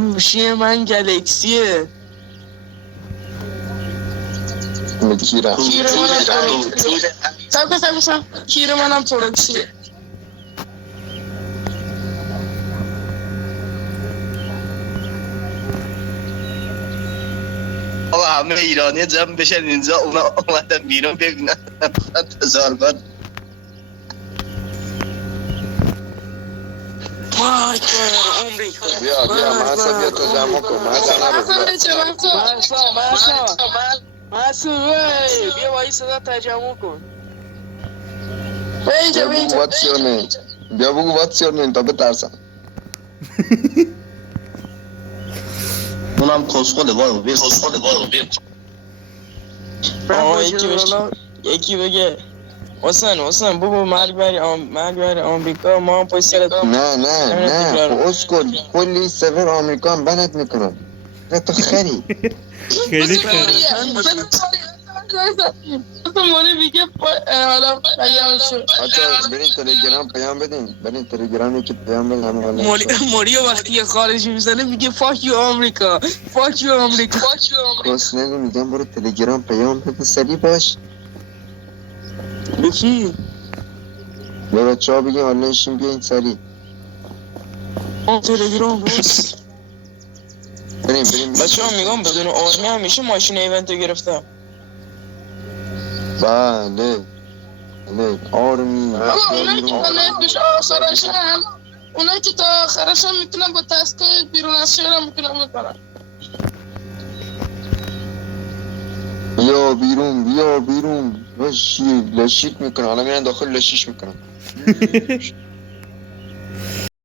گوشی من گلکسیه. کیره کیر منم ترکسیه. سب کیر منم ترکسیه. آقا همه ایرانی جمع بشن اینجا، اونا اومدن بیرون ببینن تظاهرات. وای آمریکا. بیا محسا بیا تو جمع کن. محسا بیا با این صدا تجمع کن. بیا بگو what's your name تا بترسم. اونم کسخله بارو بیر کسخله بارو بیر. یکی بگه حسن بابا مرگ بری آمریکا، ما هم پشت سرت. نه اسکل کلی سفر آمریکا هم بلد میکنم. تو خری خیلی خری. موری میگه حالا پیام شد. بچه برین تلگرام پیام بدین یکی پیام بدین. موری وقتی خارج میزنه میگه فاک یو آمریکا. کس نگو، میگم برو تلگرام پیام بده سریع باش. بکی؟ به بچه ها بگیم حالا نشیم بیاین سریع. تلگرام روز بریم بچه ها میگم بدون آرمی همیشه ماشین ایونتو گرفتم. بله آرمی. اونایی که تا آخرش هم میتونن با تسکای بیرون از شهر هم میتونن بکنن. بیا بیرون لاشیت میکنه. حالا میرن داخل لاشیش میکنن.